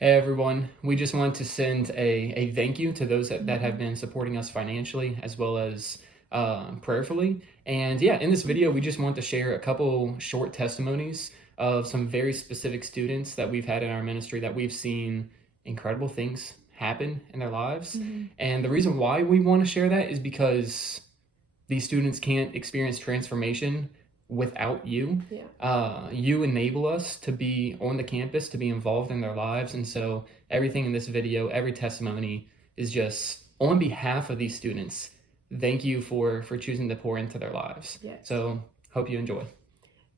Hey everyone, we just want to send a thank you to those that have been supporting us financially as well as prayerfully. And yeah, in this video, we just want to share a couple short testimonies of some very specific students that we've had in our ministry that we've seen incredible things happen in their lives. And the reason why we want to share that is because these students can't experience transformation without you. You enable us to be on the campus, to be involved in their lives. And so everything in this video, every testimony is just on behalf of these students. Thank you for choosing to pour into their lives. Yes. So hope you enjoy.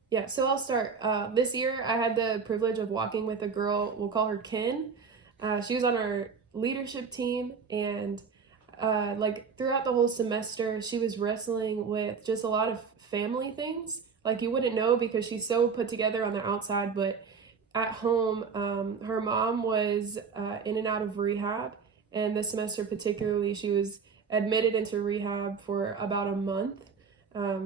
Yeah, so I'll start. This year, I had the privilege of walking with a girl, we'll call her Ken. She was on our leadership team, and like throughout the whole semester, she was wrestling with just a lot of family things. Like you wouldn't know because she's so put together on the outside, but at home, her mom was in and out of rehab. And this semester particularly, she was admitted into rehab for about a month.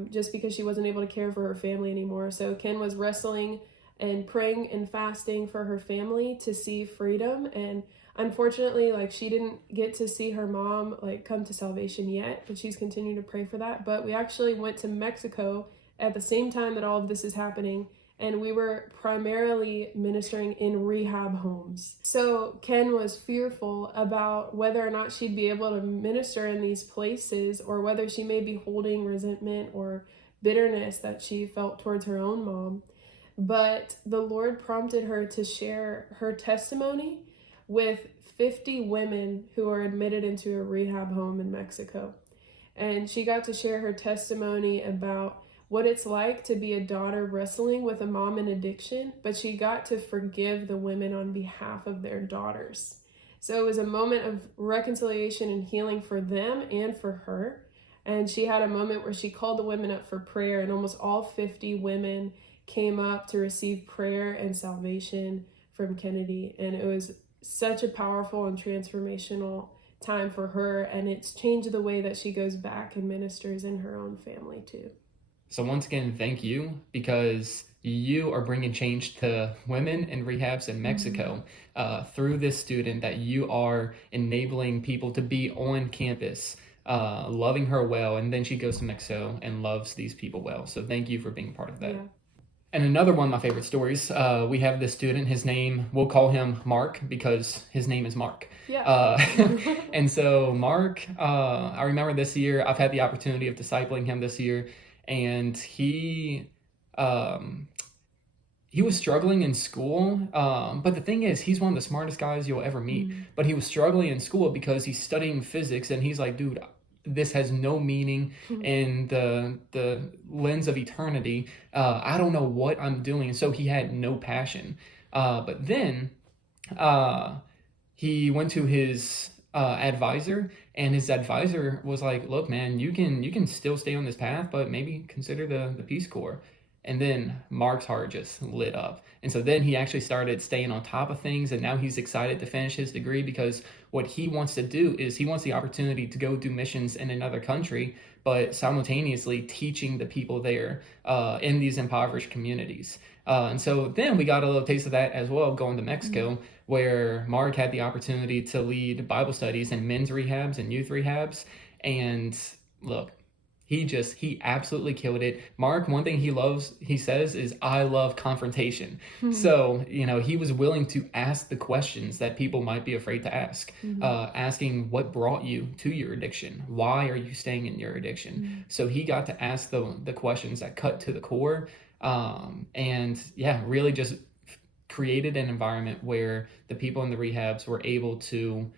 Just because she wasn't able to care for her family anymore. So Ken was wrestling and praying and fasting for her family to see freedom. And unfortunately, like she didn't get to see her mom like come to salvation yet, but she's continuing to pray for that. But we actually went to Mexico at the same time that all of this is happening, and we were primarily ministering in rehab homes. So Ken was fearful about whether or not she'd be able to minister in these places, or whether she may be holding resentment or bitterness that she felt towards her own mom. But the Lord prompted her to share her testimony with 50 women who are admitted into a rehab home in Mexico. And she got to share her testimony about what it's like to be a daughter wrestling with a mom in addiction, but she got to forgive the women on behalf of their daughters. So it was a moment of reconciliation and healing for them and for her. And she had a moment where she called the women up for prayer, and almost all 50 women came up to receive prayer and salvation from Kennedy. And it was such a powerful and transformational time for her, and it's changed the way that she goes back and ministers in her own family too. So once again, thank you, because you are bringing change to women in rehabs in Mexico through this student, that you are enabling people to be on campus, loving her well, and then she goes to Mexico and loves these people well. So thank you for being part of that. Yeah. And another one of my favorite stories, we have this student, his name, we'll call him Mark because his name is Mark. Yeah. And so Mark, I remember this year, I've had the opportunity of discipling him this year, and he was struggling in school. But the thing is, he's one of the smartest guys you'll ever meet. But he was struggling in school because he's studying physics, and he's like, dude, this has no meaning in the lens of eternity. I don't know what I'm doing. And so he had no passion. But then he went to his advisor, and his advisor was like, look, man, you can still stay on this path, but maybe consider the Peace Corps. And then Mark's heart just lit up. And so then he actually started staying on top of things, and now he's excited to finish his degree, because what he wants to do is he wants the opportunity to go do missions in another country, but simultaneously teaching the people there in these impoverished communities. And so then we got a little taste of that as well, going to Mexico, where Mark had the opportunity to lead Bible studies in men's rehabs and youth rehabs. And look, he absolutely killed it. Mark, one thing he says is, I love confrontation. So, he was willing to ask the questions that people might be afraid to ask. Asking what brought you to your addiction? Why are you staying in your addiction? So he got to ask the questions that cut to the core. And yeah, really just created an environment where the people in the rehabs were able to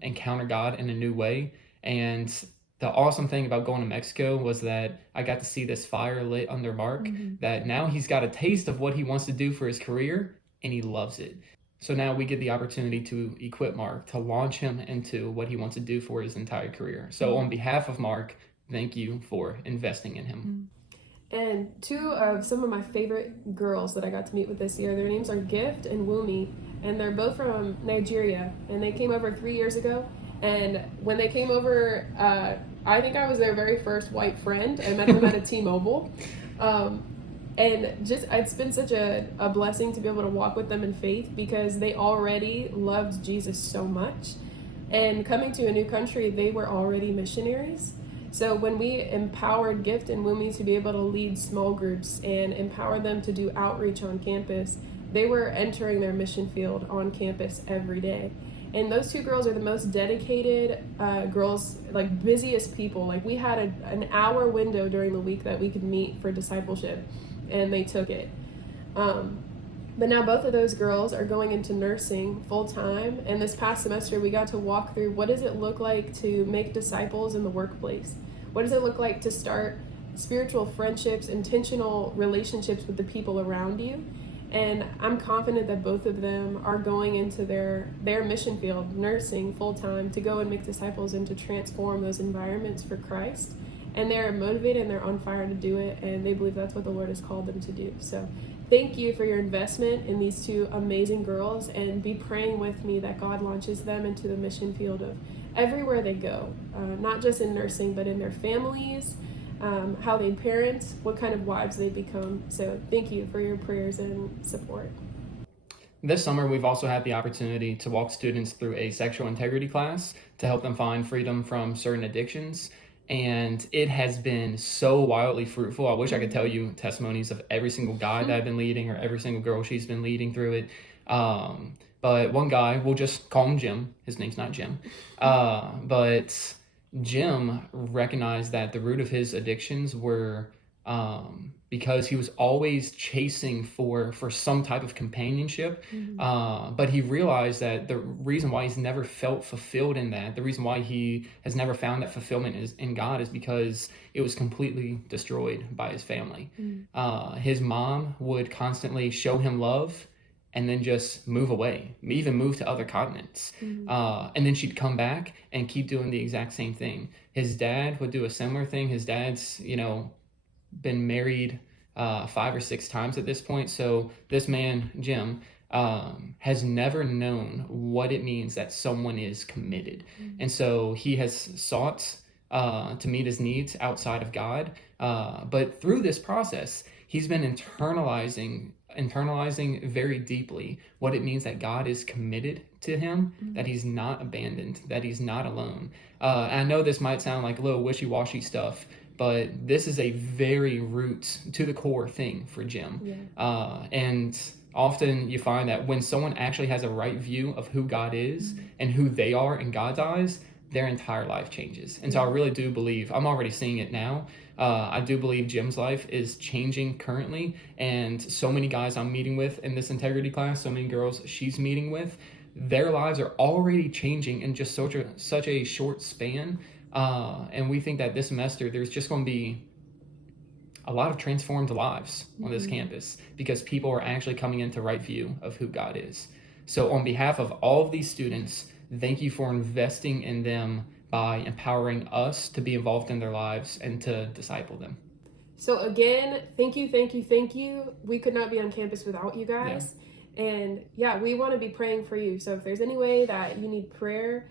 encounter God in a new way. And the awesome thing about going to Mexico was that I got to see this fire lit under Mark, that now he's got a taste of what he wants to do for his career, and he loves it. So now we get the opportunity to equip Mark, to launch him into what he wants to do for his entire career. So on behalf of Mark, thank you for investing in him. And two of some of my favorite girls that I got to meet with this year, their names are Gift and Wumi, and they're both from Nigeria, and they came over 3 years ago. And when they came over, I think I was their very first white friend. I met them at a T-Mobile. And just it's been such a blessing to be able to walk with them in faith because they already loved Jesus so much. And coming to a new country, they were already missionaries. So when we empowered Gift and Wumi to be able to lead small groups and empower them to do outreach on campus, they were entering their mission field on campus every day. And those two girls are the most dedicated girls, like busiest people. Like we had an hour window during the week that we could meet for discipleship, and they took it. But now both of those girls are going into nursing full time. And this past semester, we got to walk through what does it look like to make disciples in the workplace? What does it look like to start spiritual friendships, intentional relationships with the people around you? And I'm confident that both of them are going into their mission field, nursing full time, to go and make disciples and to transform those environments for Christ. And they're motivated and they're on fire to do it, and they believe that's what the Lord has called them to do. So thank you for your investment in these two amazing girls, and be praying with me that God launches them into the mission field of everywhere they go, not just in nursing, but in their families, how they parent, what kind of wives they become. So thank you for your prayers and support. This summer, we've also had the opportunity to walk students through a sexual integrity class to help them find freedom from certain addictions. And it has been so wildly fruitful. I wish I could tell you testimonies of every single guy that I've been leading or every single girl she's been leading through it. But one guy, we'll just call him Jim. His name's not Jim. But Jim recognized that the root of his addictions were because he was always chasing for some type of companionship. But he realized that the reason why he's never felt fulfilled in that, the reason why he has never found that fulfillment in God, is because it was completely destroyed by his family. His mom would constantly show him love and then just move away, even move to other continents. And then she'd come back and keep doing the exact same thing. His dad would do a similar thing. His dad's, been married 5 or 6 times at this point. So this man, Jim, has never known what it means that someone is committed. And so he has sought to meet his needs outside of God. But through this process, he's been internalizing very deeply what it means that God is committed to him, that he's not abandoned, that he's not alone. I know this might sound like a little wishy-washy stuff, but this is a very root to the core thing for Jim. And often you find that when someone actually has a right view of who God is and who they are in God's eyes, their entire life changes. And so I really do believe, I'm already seeing it now, I do believe Jim's life is changing currently, and so many guys I'm meeting with in this integrity class, so many girls she's meeting with, their lives are already changing in just such a short span. And we think that this semester there's just going to be a lot of transformed lives on this campus because people are actually coming into right view of who God is. So on behalf of all of these students, thank you for investing in them by empowering us to be involved in their lives and to disciple them. So again, thank you. We could not be on campus without you guys. And we want to be praying for you. So if there's any way that you need prayer,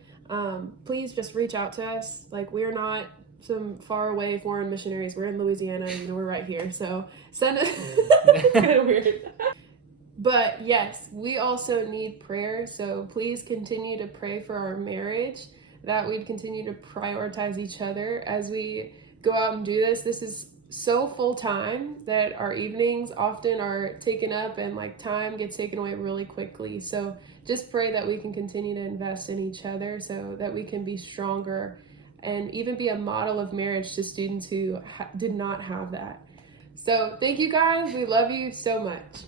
please just reach out to us. Like, we're not some far away foreign missionaries. We're in Louisiana and we're right here. So send us. It's kind of weird. But yes, we also need prayer. So please continue to pray for our marriage, that we'd continue to prioritize each other as we go out and do this. This is so full time that our evenings often are taken up, and time gets taken away really quickly. So just pray that we can continue to invest in each other so that we can be stronger and even be a model of marriage to students who did not have that. So thank you guys. We love you so much.